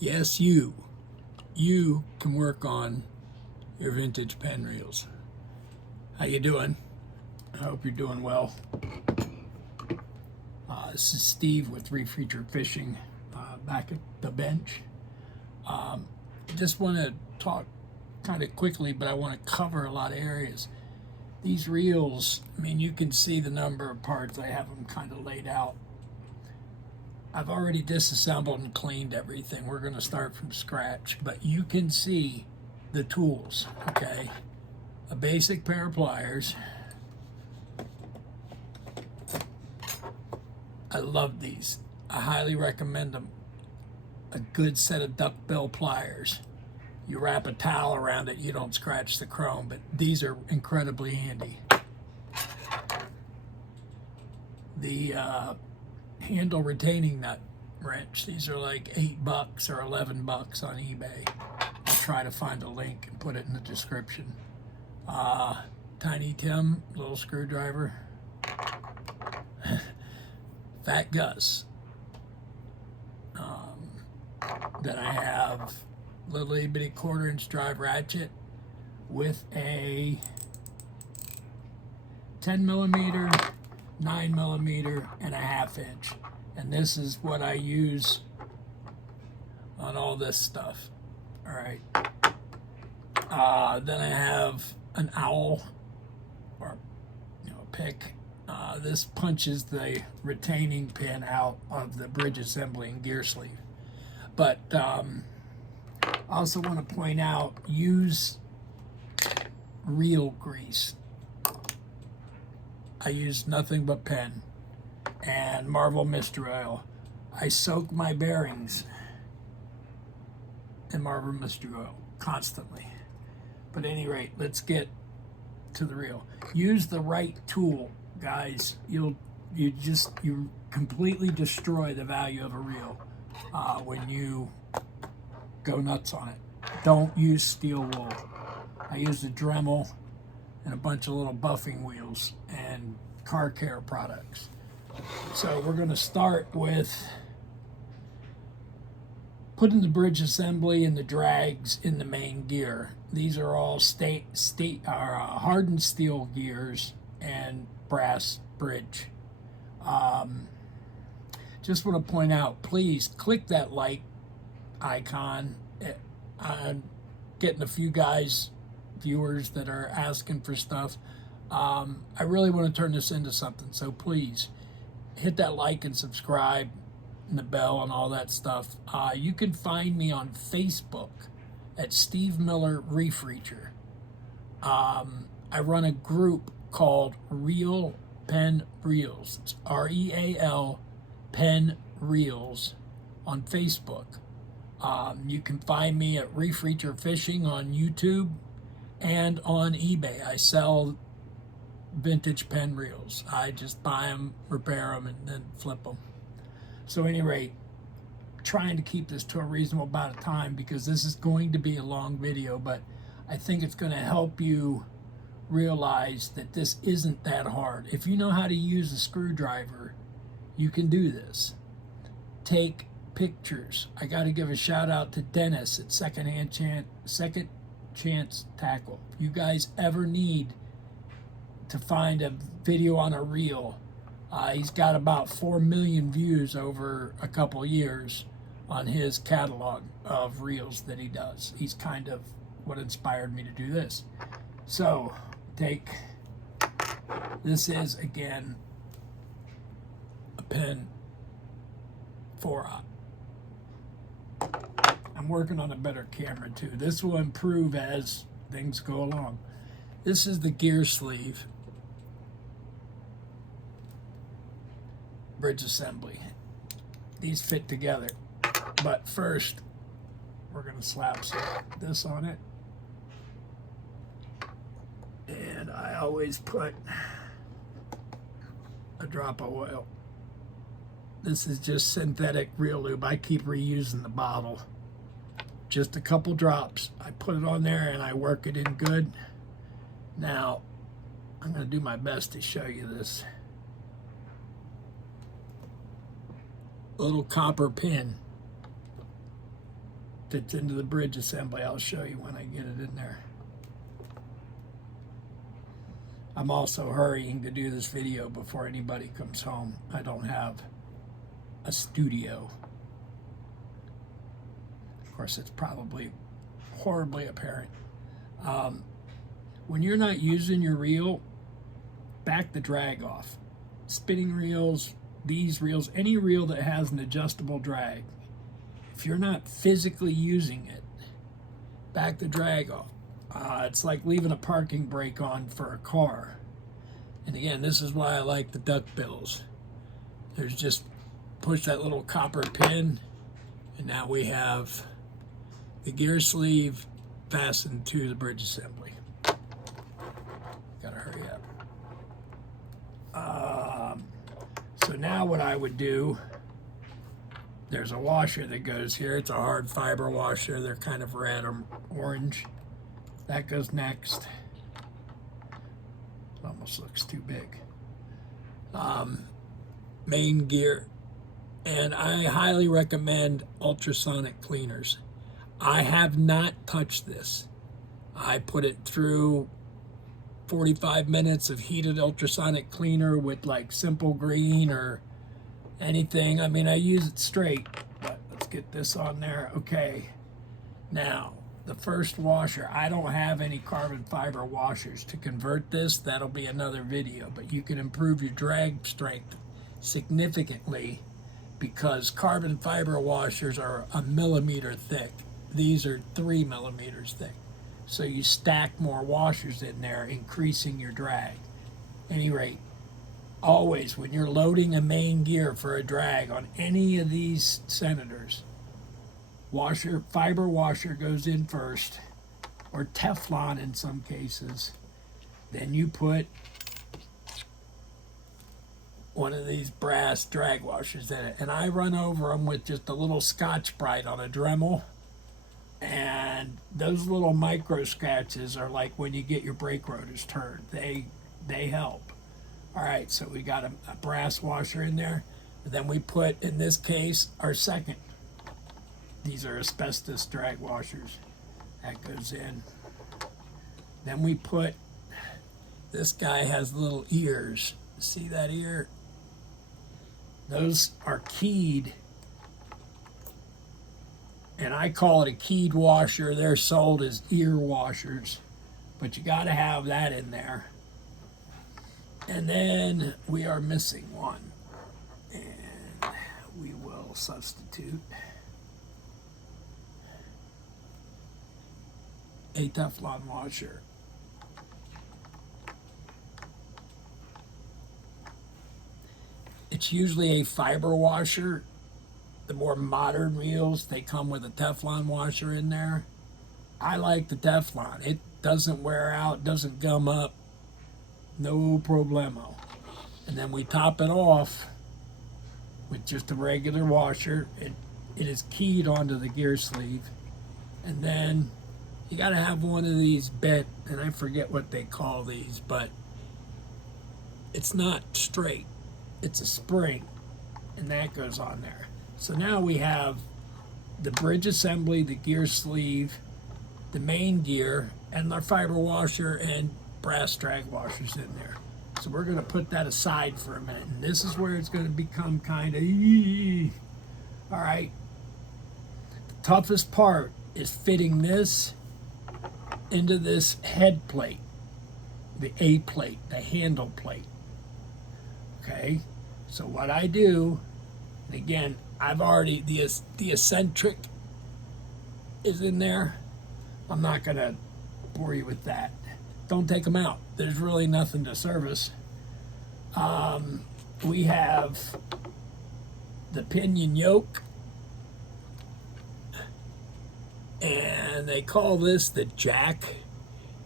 Yes, you can work on your vintage Penn reels. How you doing? I hope you're doing well. This is Steve with Reef Reacher Fishing, back at the bench. I just want to talk kind of quickly, but I want to cover a lot of areas. These reels, I mean, you can see the number of parts. I have them kind of laid out. I've already disassembled and cleaned everything. We're going to start from scratch, but you can see the tools, okay? A basic pair of pliers. I love these. I highly recommend them. A good set of duckbill pliers. You wrap a towel around it, you don't scratch the chrome, but these are incredibly handy. The handle retaining nut wrench, these are like $8 or $11 on eBay. I'll try to find a link and put it in the description. Tiny Tim little screwdriver. Fat Gus. Then I have little itty bitty 1/4-inch drive ratchet with a 10mm, 9mm, and a 1/2 inch. And this is what I use on all this stuff. All right. Then I have an owl, or pick. This punches the retaining pin out of the bridge assembly and gear sleeve. But I also want to point out, use reel grease. I use nothing but Penn and Marvel Mystery Oil. I soak my bearings in Marvel Mystery Oil constantly. But at any rate, let's get to the reel. Use the right tool, guys. You completely destroy the value of a reel when you go nuts on it. Don't use steel wool. I use a Dremel and a bunch of little buffing wheels and car care products. So we're going to start with putting the bridge assembly and the drags in the main gear. These are all hardened steel gears and brass bridge. Just want to point out, please click that like icon. I'm getting a few viewers that are asking for stuff. I really want to turn this into something, so please hit that like and subscribe and the bell and all that stuff. You can find me on Facebook at Steve Miller Reef Reacher. I run a group called Real Penn Reels. It's REAL Penn Reels on Facebook. You can find me at Reef Reacher Fishing on YouTube and on eBay. I sell vintage Penn reels. I just buy them, repair them, and then flip them. So at any rate, trying to keep this to a reasonable amount of time because this is going to be a long video, but I think it's going to help you realize that this isn't that hard. If you know how to use a screwdriver, you can do this. Take pictures. I got to give a shout out to Dennis at Second Chance Tackle. If you guys ever need to find a video on a reel, he's got about 4 million views over a couple years on his catalog of reels that he does. He's kind of what inspired me to do this. So this is again a Penn 4-aught. I'm working on a better camera too. This will improve as things go along. This is the gear sleeve bridge assembly. These fit together, but first we're going to slap this on it, and I always put a drop of oil. This is just synthetic reel lube. I keep reusing the bottle. Just a couple drops. I put it on there and I work it in good. Now I'm going to do my best to show you this. Little copper pin fits into the bridge assembly. I'll show you when I get it in there. I'm also hurrying to do this video before anybody comes home. I don't have a studio. Of course, it's probably horribly apparent. When you're not using your reel, back the drag off. Spinning reels, these reels, any reel that has an adjustable drag, if you're not physically using it, back the drag off. It's like leaving a parking brake on for a car. And again, this is why I like the duck bills. There's just push that little copper pin, and now we have the gear sleeve fastened to the bridge assembly. Gotta hurry up. So now what I would do, there's a washer that goes here. It's a hard fiber washer. They're kind of red or orange. That goes next. It almost looks too big. Main gear. And I highly recommend ultrasonic cleaners. I have not touched this. I put it through 45 minutes of heated ultrasonic cleaner with like Simple Green or anything. I mean, I use it straight, but let's get this on there. Okay. Now, the first washer, I don't have any carbon fiber washers to convert this. That'll be another video, but you can improve your drag strength significantly because carbon fiber washers are 1 millimeter thick. These are 3 millimeters thick. So you stack more washers in there, increasing your drag. At any rate, always when you're loading a main gear for a drag on any of these Senators, fiber washer goes in first, or Teflon in some cases. Then you put one of these brass drag washers in it. And I run over them with just a little Scotch-Brite on a Dremel. And those little micro scratches are like when you get your brake rotors turned. They help. All right, so we got a brass washer in there. And then we put, in this case, our second. These are asbestos drag washers. That goes in. Then we put, this guy has little ears. See that ear? Those are keyed. And I call it a keyed washer. They're sold as ear washers. But you got to have that in there. And then we are missing one. And we will substitute a Teflon washer. It's usually a fiber washer. The more modern reels, they come with a Teflon washer in there. I like the Teflon. It doesn't wear out, doesn't gum up. No problemo. And then we top it off with just a regular washer. It is keyed onto the gear sleeve. And then you got to have one of these bent, and I forget what they call these, but it's not straight. It's a spring, and that goes on there. So now we have the bridge assembly, the gear sleeve, the main gear, and our fiber washer and brass drag washers in there. So we're going to put that aside for a minute, and this is where it's going to become kind of all right. The toughest part is fitting this into this head plate, the A plate, the handle plate. Okay, so what I do, and again, I've already, the eccentric is in there. I'm not going to bore you with that. Don't take them out. There's really nothing to service. We have the pinion yoke. And they call this the jack,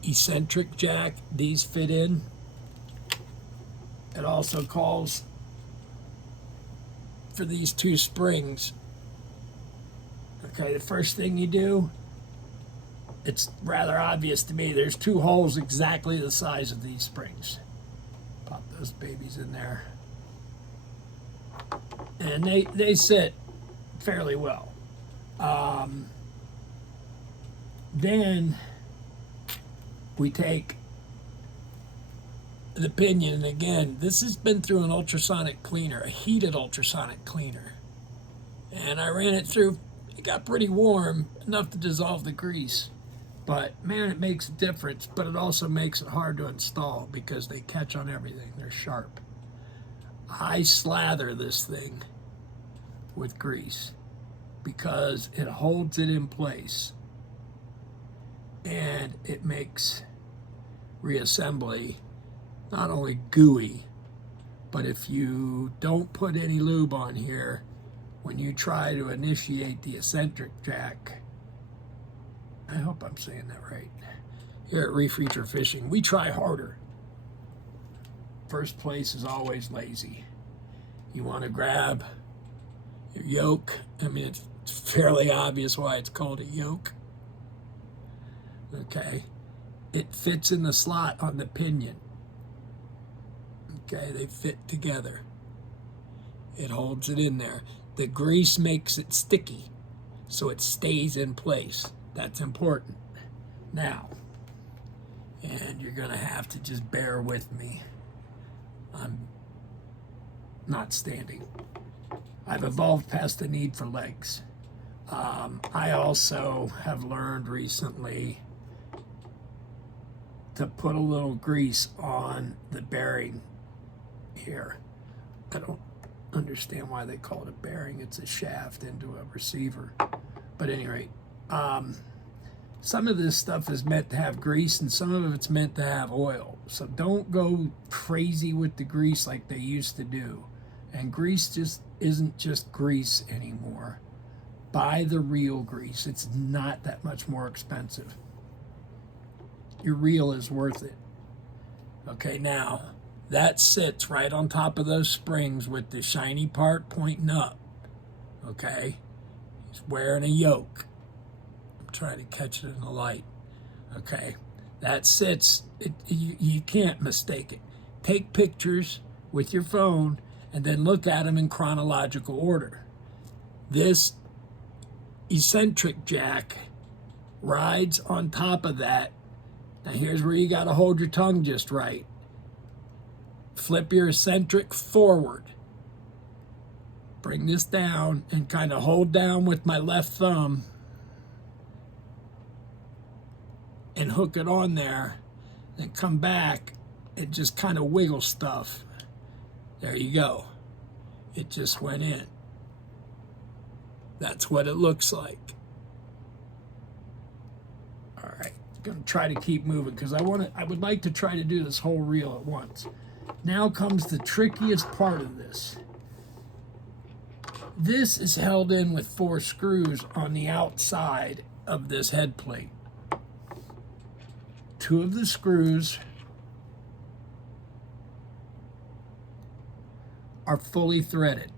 eccentric jack. These fit in. It also calls for these two springs. Okay, the first thing you do, it's rather obvious to me, there's two holes exactly the size of these springs. Pop those babies in there. And they sit fairly well. Then we take the pinion, and again, this has been through an ultrasonic cleaner, a heated ultrasonic cleaner. And I ran it through, it got pretty warm, enough to dissolve the grease. But man, it makes a difference, but it also makes it hard to install because they catch on everything, they're sharp. I slather this thing with grease because it holds it in place and it makes reassembly not only gooey, but if you don't put any lube on here, when you try to initiate the eccentric jack, I hope I'm saying that right, here at Reef Reacher Fishing, we try harder. First place is always lazy. You want to grab your yoke. I mean, it's fairly obvious why it's called a yoke. Okay. It fits in the slot on the pinion. Okay, they fit together. It holds it in there. The grease makes it sticky, so it stays in place. That's important. Now, and you're going to have to just bear with me. I'm not standing. I've evolved past the need for legs. I also have learned recently to put a little grease on the bearing here. I don't understand why they call it a bearing. It's a shaft into a receiver. But at any rate, some of this stuff is meant to have grease and some of it's meant to have oil. So don't go crazy with the grease like they used to do. And grease just isn't just grease anymore. Buy the real grease. It's not that much more expensive. Your reel is worth it. Okay, now that sits right on top of those springs with the shiny part pointing up. Okay, he's wearing a yoke. I'm trying to catch it in the light. Okay, that sits, you can't mistake it. Take pictures with your phone and then look at them in chronological order. This eccentric jack rides on top of that. Now here's where you got to hold your tongue just right. Flip your eccentric forward. Bring this down and kind of hold down with my left thumb and hook it on there. Then come back and just kind of wiggle stuff. There you go. It just went in. That's what it looks like. All right, I'm gonna try to keep moving because I would like to try to do this whole reel at once. Now comes the trickiest part of this. This is held in with 4 screws on the outside of this head plate. 2 of the screws are fully threaded.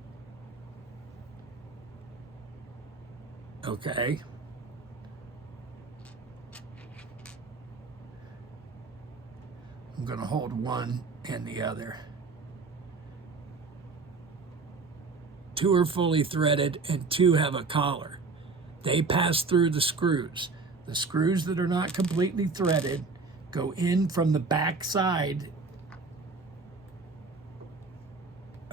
Okay. I'm going to hold one and the other. 2 are fully threaded and 2 have a collar. They pass through the screws. The screws that are not completely threaded go in from the back side.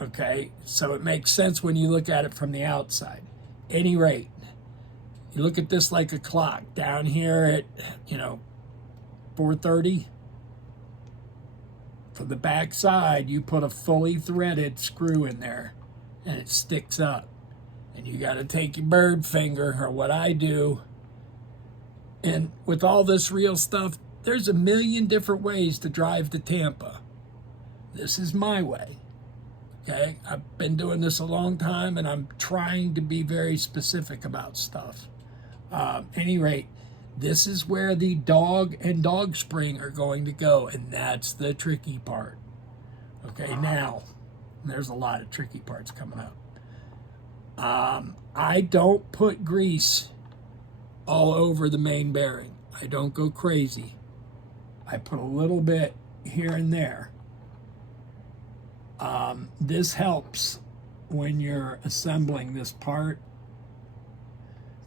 Okay, so it makes sense when you look at it from the outside. Any rate, you look at this like a clock. Down here at, 4:30. From the back side, you put a fully threaded screw in there and it sticks up. And you got to take your bird finger, or what I do. And with all this real stuff, there's a million different ways to drive to Tampa. This is my way. Okay, I've been doing this a long time and I'm trying to be very specific about stuff. Any rate, this is where the dog and dog spring are going to go, and that's the tricky part. Okay, now, there's a lot of tricky parts coming up. I don't put grease all over the main bearing. I don't go crazy. I put a little bit here and there. This helps when you're assembling this part,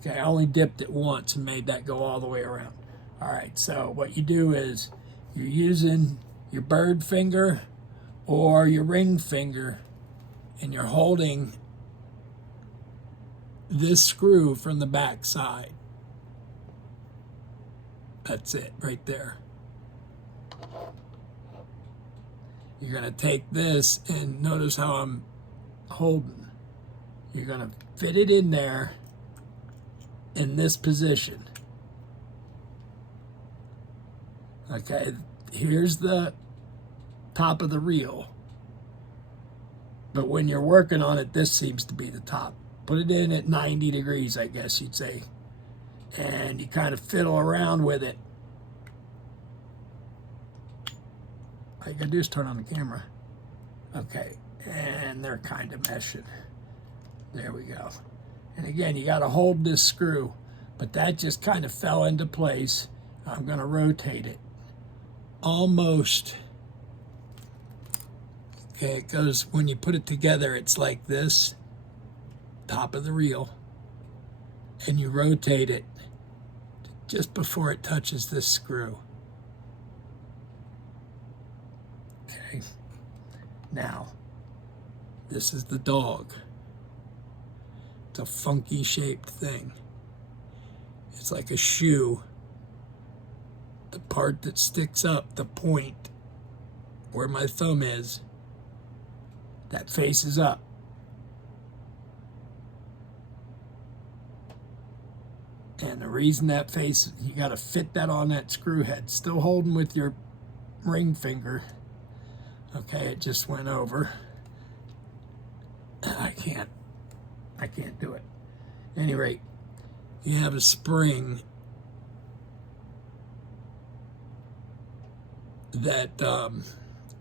Okay, I only dipped it once and made that go all the way around. All right, so what you do is you're using your bird finger or your ring finger, and you're holding this screw from the back side. That's it right there. You're going to take this, and notice how I'm holding. You're going to fit it in there in this position. Okay, here's the top of the reel. But when you're working on it, this seems to be the top. Put it in at 90 degrees, I guess you'd say. And you kind of fiddle around with it. All you gotta do is turn on the camera. Okay, and they're kind of meshing. There we go. And again, you gotta hold this screw, but that just kind of fell into place. I'm gonna rotate it. Almost. Okay, it goes, when you put it together, it's like this, top of the reel, and you rotate it just before it touches this screw. Okay, now, this is the dog. It's a funky shaped thing. It's like a shoe. The part that sticks up, the point where my thumb is, that faces up. And the reason that face, you got to fit that on that screw head. Still holding with your ring finger. Okay, it just went over. I can't do it. At any rate, you have a spring that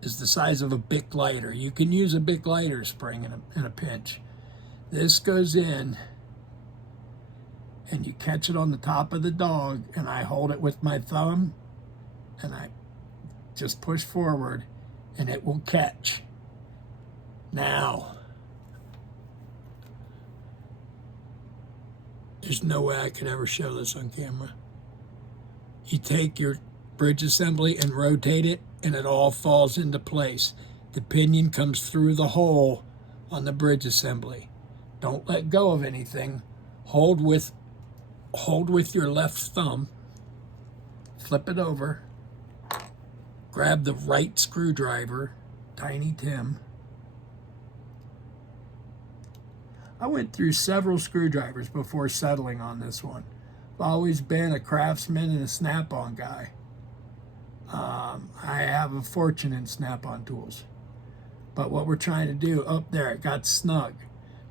is the size of a Bic lighter. You can use a Bic lighter spring in a pinch. This goes in, and you catch it on the top of the dog, and I hold it with my thumb, and I just push forward, and it will catch. Now, there's no way I could ever show this on camera. You take your bridge assembly and rotate it, and it all falls into place. The pinion comes through the hole on the bridge assembly. Don't let go of anything. Hold with your left thumb, flip it over, grab the right screwdriver, Tiny Tim. I went through several screwdrivers before settling on this one. I've always been a Craftsman and a Snap-on guy. I have a fortune in Snap-on tools. But what we're trying to do, up there, it got snug.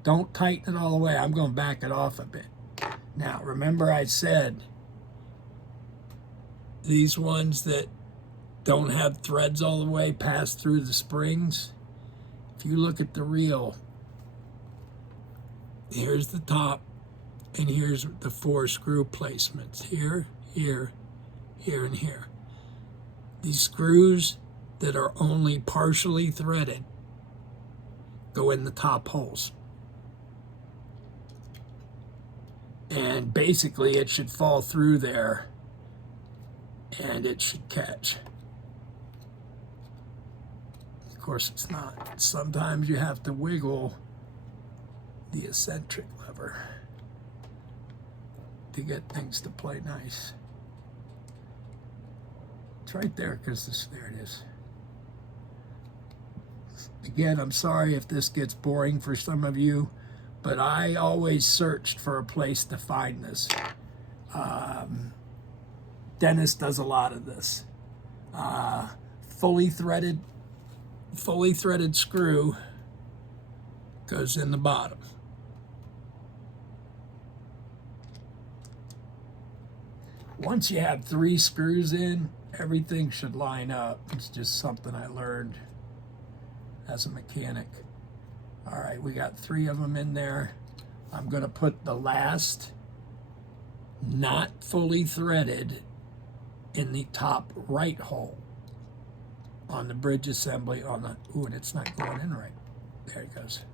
Don't tighten it all the way. I'm going to back it off a bit. Now, remember I said these ones that don't have threads all the way pass through the springs? If you look at the reel, here's the top, and here's the 4 screw placements. Here, here, here, and here. These screws that are only partially threaded go in the top holes. And basically it should fall through there and it should catch. Of course it's not. Sometimes you have to wiggle the eccentric lever to get things to play nice. It's right there because there it is. Again, I'm sorry if this gets boring for some of you, but I always searched for a place to find this. Dennis does a lot of this. Fully threaded screw goes in the bottom. Once you have 3 screws in, everything should line up. It's just something I learned as a mechanic. All right, we got 3 of them in there. I'm going to put the last, not fully threaded, in the top right hole on the bridge assembly on the, ooh, and it's not going in right. There it goes.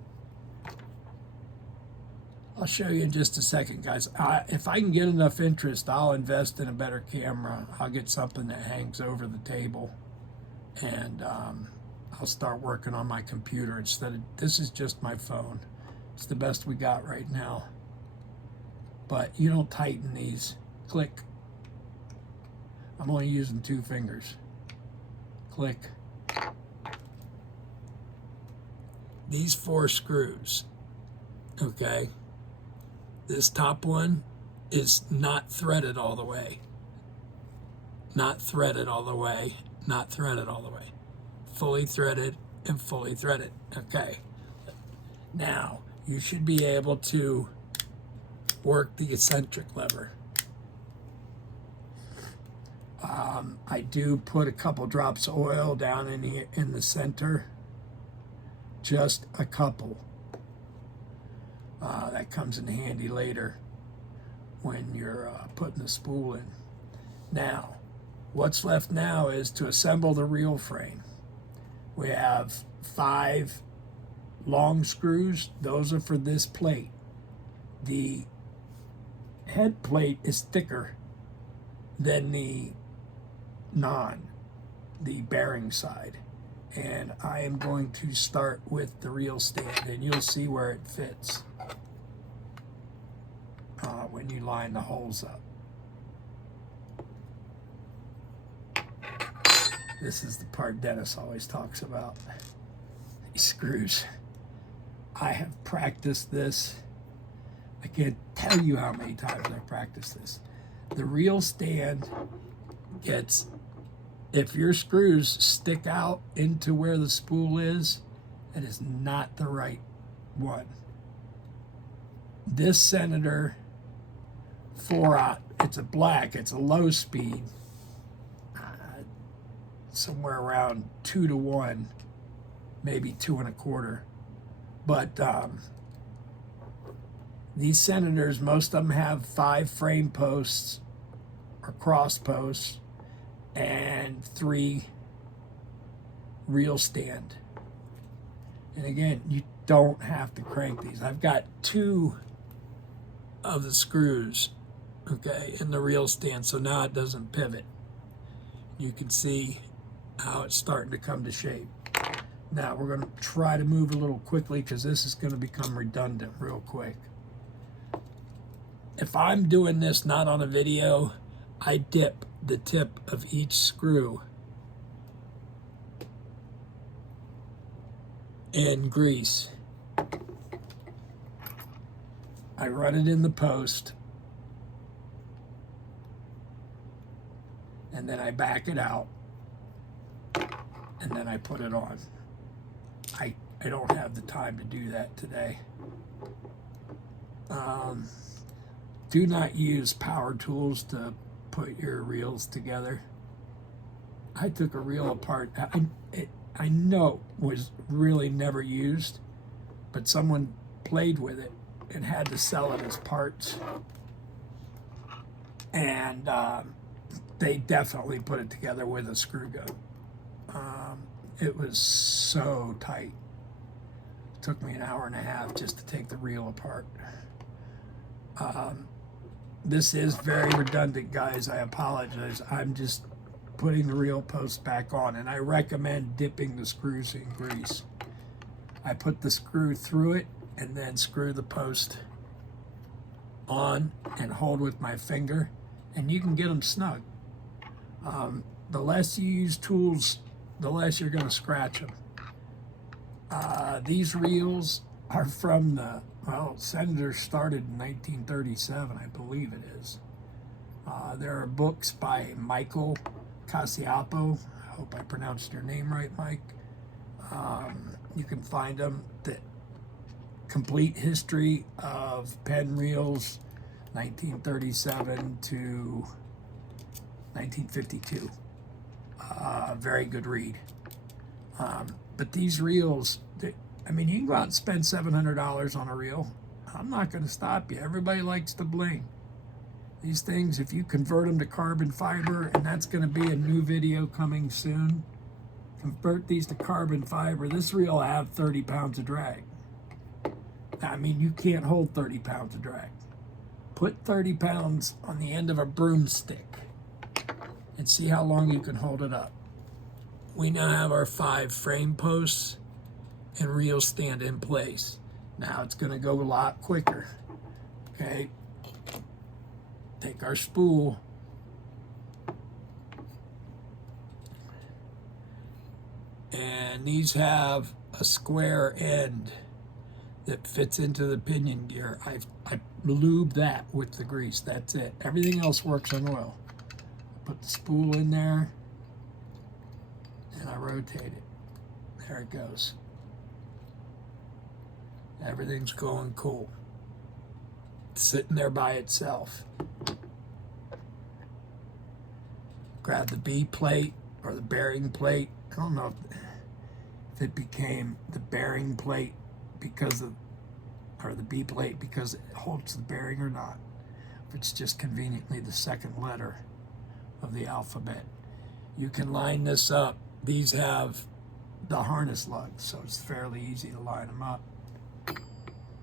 I'll show you in just a second, guys. If I can get enough interest, I'll invest in a better camera. I'll get something that hangs over the table, and I'll start working on my computer instead of, this is just my phone. It's the best we got right now. But you don't tighten these. Click. I'm only using 2 fingers. Click. These 4 screws, okay? This top one is not threaded all the way. Not threaded all the way. Not threaded all the way. Fully threaded and fully threaded. Okay. Now, you should be able to work the eccentric lever. I do put a couple drops of oil down in the center. Just a couple. That comes in handy later when you're putting the spool in. Now, what's left now is to assemble the reel frame. We have 5 long screws. Those are for this plate. The head plate is thicker than the bearing side. And I am going to start with the reel stand, and you'll see where it fits when you line the holes up. This is the part Dennis always talks about. These screws. I have practiced this. I can't tell you how many times I've practiced this. The reel stand gets, if your screws stick out into where the spool is, it is not the right one. This Senator 4-aught, it's a black, it's a low speed, somewhere around 2 to 1, maybe 2 1/4. But these Senators, most of them have 5 frame posts or cross posts and 3 reel stand. And again, you don't have to crank these. I've got 2 of the screws, okay, in the reel stand, so now it doesn't pivot. You can see how it's starting to come to shape. Now we're going to try to move a little quickly because this is going to become redundant real quick. If I'm doing this not on a video, I dip the tip of each screw in grease. I run it in the post, and then I back it out, and then I put it on. I don't have the time to do that today. Do not use power tools to put your reels together. I took a reel apart. I know it was really never used, but someone played with it and had to sell it as parts. And they definitely put it together with a screw gun. It was so tight. It took me an hour and a half just to take the reel apart. This is very redundant, guys. I apologize. I'm just putting the reel post back on, and I recommend dipping the screws in grease. I put the screw through it and then screw the post on and hold with my finger, and you can get them snug. The less you use tools, the less you're going to scratch them. These reels are from the, well, Senator started in 1937, I believe it is. There are books by Michael Caciapo. I hope I pronounced your name right, Mike. You can find them. The Complete History of Penn Reels, 1937 to 1952. Very good read. But these reels, I mean, you can go out and spend $700 on a reel. I'm not going to stop you. Everybody likes to bling. These things, if you convert them to carbon fiber, and that's going to be a new video coming soon, convert these to carbon fiber. This reel will have 30 pounds of drag. I mean, you can't hold 30 pounds of drag. Put 30 pounds on the end of a broomstick and see how long you can hold it up. We now have our 5 frame posts and reels stand in place. Now it's going to go a lot quicker. Okay, take our spool, and these have a square end that fits into the pinion gear. I lube that with the grease. That's it. Everything else works on oil. Put the spool in there and I rotate it. There it goes. Everything's going cool. It's sitting there by itself. Grab the B plate or the bearing plate. I don't know if it became the bearing plate because of, or the B plate because it holds the bearing or not. If it's just conveniently the second letter of the alphabet. You can line this up. These have the harness lugs, so it's fairly easy to line them up.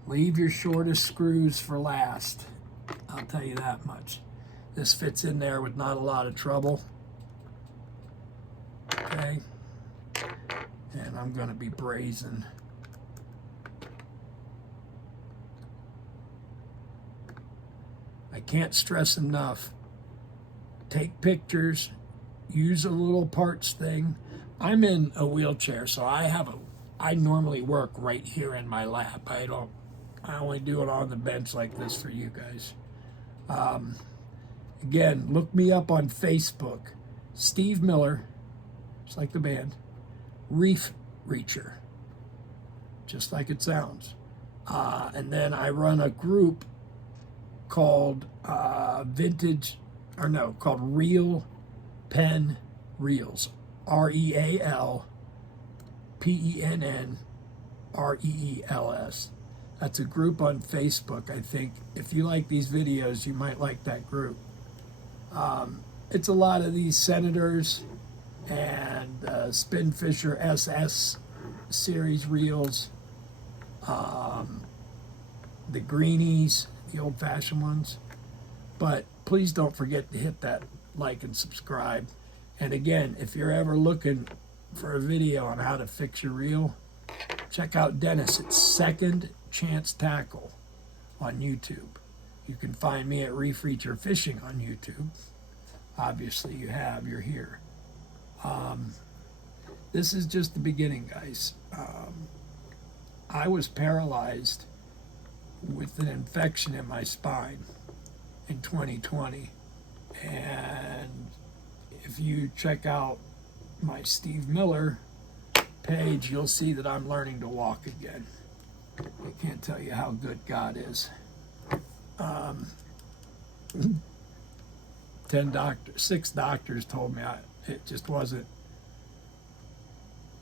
Leave your shortest screws for last. I'll tell you that much. This fits in there with not a lot of trouble. Okay. And I'm going to be brazen. I can't stress enough. Take pictures. Use a little parts thing. I'm in a wheelchair, so I normally work right here in my lap. I only do it on the bench like this for you guys. Again, look me up on Facebook. Steve Miller, just like the band, Reef Reacher, just like it sounds. And then I run a group called called Real Penn Reels. RealPennReels. That's a group on Facebook. I think if you like these videos, you might like that group. It's a lot of these Senators and Spinfisher SS series reels, the greenies, the old-fashioned ones. But please don't forget to hit that like and subscribe. And again, if you're ever looking for a video on how to fix your reel, check out Dennis at Second Chance Tackle on YouTube. You can find me at Reef Reacher Fishing on YouTube. Obviously you're here. This is just the beginning, guys. I was paralyzed with an infection in my spine in 2020. And if you check out my Steve Miller page, you'll see that I'm learning to walk again. I can't tell you how good God is. 6 doctors told me it just wasn't,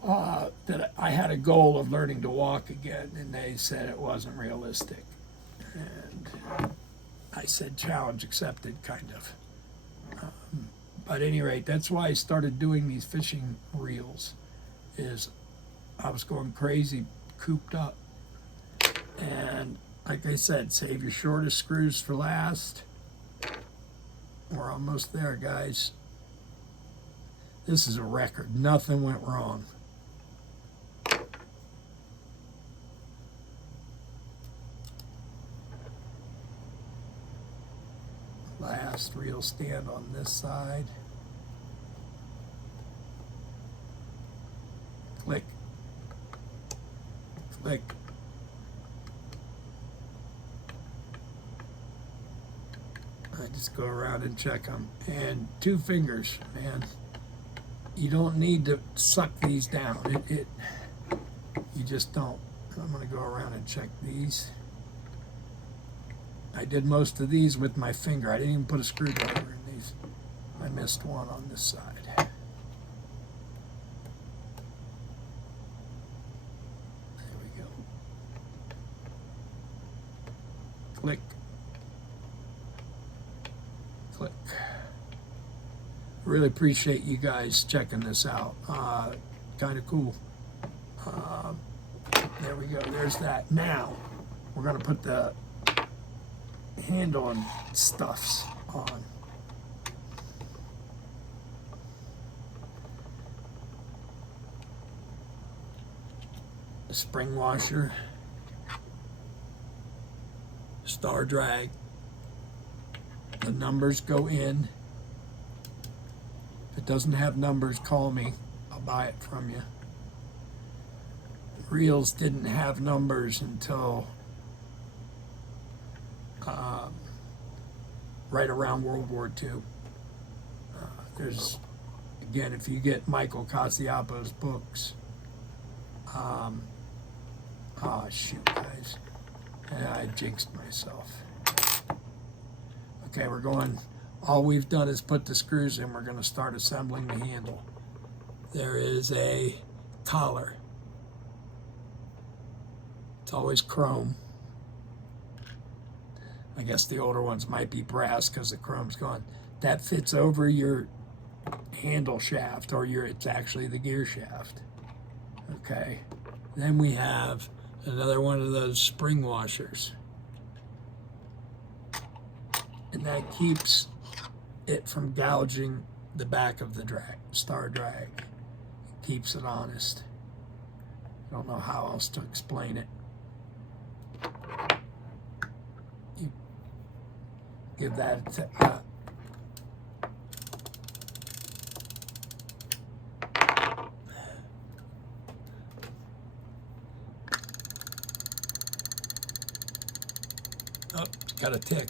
that I had a goal of learning to walk again, and they said it wasn't realistic. And I said, challenge accepted, kind of. But at any rate, that's why I started doing these fishing reels, is I was going crazy, cooped up. And like I said, save your shortest screws for last. We're almost there, guys. This is a record. Nothing went wrong. Last reel stand on this side. Click. Click. I just go around and check them. And 2 fingers, man. You don't need to suck these down. You just don't. I'm going to go around and check these. I did most of these with my finger. I didn't even put a screwdriver in these. I missed one on this side. There we go. Click. Click. Really appreciate you guys checking this out. Kind of cool. There we go. There's that. Now, we're going to put the handle and stuffs on. The spring washer, star drag, the numbers go in. If it doesn't have numbers, call me. I'll buy it from you. Reels didn't have numbers until right around World War II. There's, again, if you get Michael Caciapo's books, shoot, guys. I jinxed myself. Okay, we're going, all we've done is put the screws in. We're going to start assembling the handle. There is a collar. It's always chrome. I guess the older ones might be brass because the chrome's gone. That fits over your handle shaft, or it's actually the gear shaft. Okay. Then we have another one of those spring washers. And that keeps it from gouging the back of the star drag. It keeps it honest. I don't know how else to explain it. You give that oh, it's got a tick.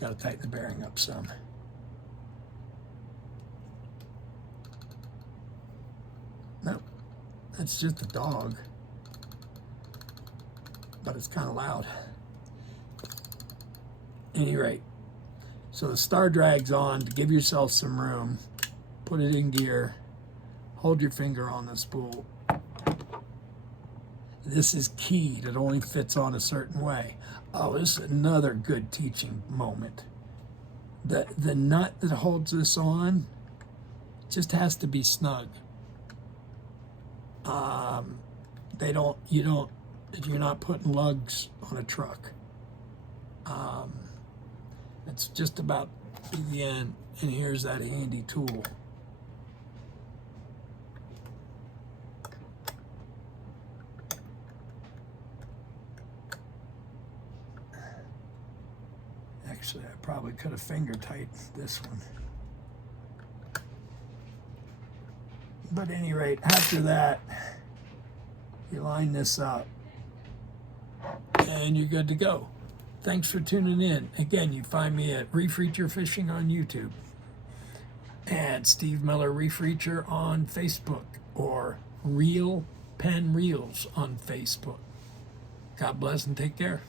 Got to tighten the bearing up some. No, that's just a dog, but it's kind of loud. At any rate, so the star drag's on. To give yourself some room, put it in gear, hold your finger on the spool. This is keyed. It only fits on a certain way. Oh, this is another good teaching moment. The nut that holds this on just has to be snug. If you're not putting lugs on a truck. It's just about the end, and here's that handy tool. Actually, I probably could have finger tightened this one. But at any rate, after that, you line this up and you're good to go. Thanks for tuning in. Again, you find me at Reef Reacher Fishing on YouTube and Steve Miller Reef Reacher on Facebook, or Reel Penn Reels on Facebook. God bless and take care.